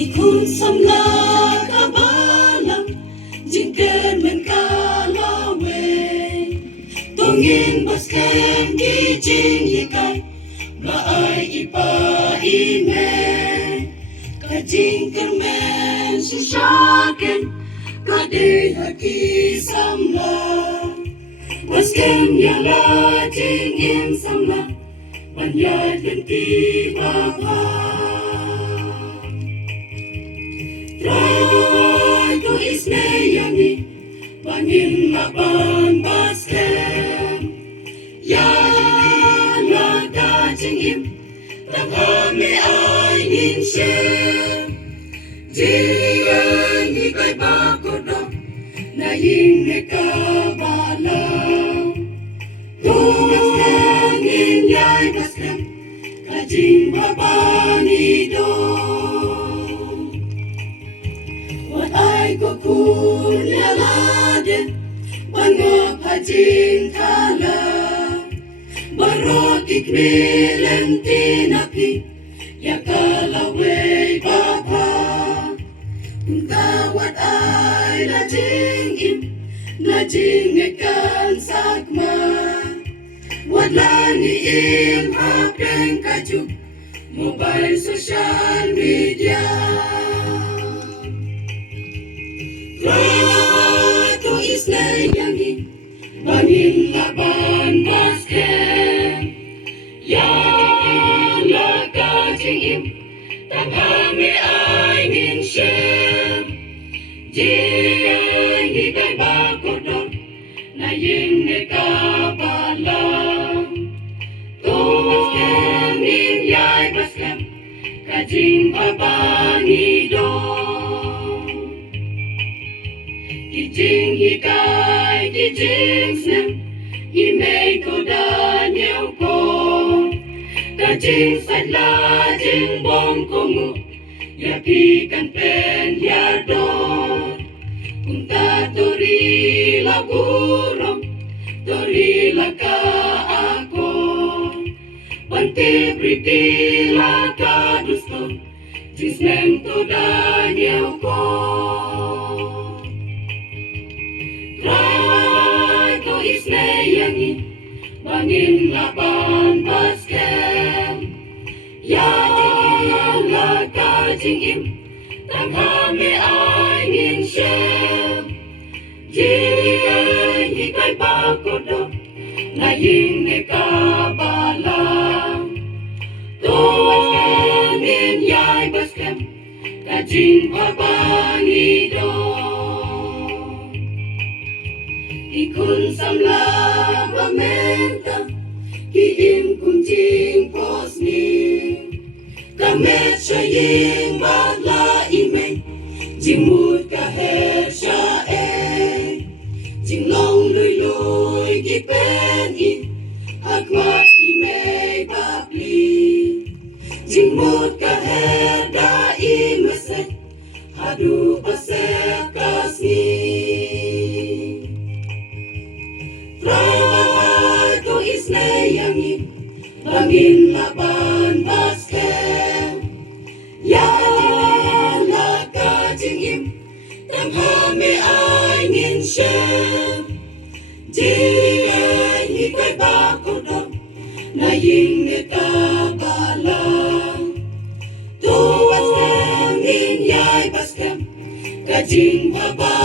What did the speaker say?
Ikut samla kabalang jingker men kalawe tongin baskem kijing yikai laai ipaime kajingker men susyaken kadeh haki samla baskem yala jingin samla banyad ganti baba. Rago isneyani bangin laban baskem yana gajingim tanghame ainin shem jiyan hikay bakodo na ying kabalang tugas kangin yay baskem kajing babanido. Ay kukunyalade bangop hajing kala barok ikmilen tinapi yakalaway baba kawat ay lajing ikan sagma wadlang iim hapeng kaju mobile social media. Rato isneyani bangin laban baskem yala kajingim tanghame ainin shem jiyan hikay bakodon na ying kabalang tuwas kemin yay baskem kajing babanidon. Kijing hikay, kijing snem, imay ko danyaw ko. Kajing sadla, jing bong kongo, yapikan pen yardon. Unta tori lagurom, tori laka ako. Bante briti laka duston, jing snem to danyaw ko. Rato isneyani bangin laban baskem yala kajingim tanghame ainin shem jiyan hikay bakodo na ying kabalang tuwas kemin yay baskem kajing babanidon. Ikun samla mamenta kiim kunjing posni kamet syaying bagla ime jimut kaher syae jinglong luy gipen i hakmat ime babli jimut kaher da imesek hadu pasek kasni. Rato isneyani bangin laban baskem yala kajingim tanghame ainin shem jiyan hikay bakodo na ying kabalang tuwas kemin yay baskem kajing baba.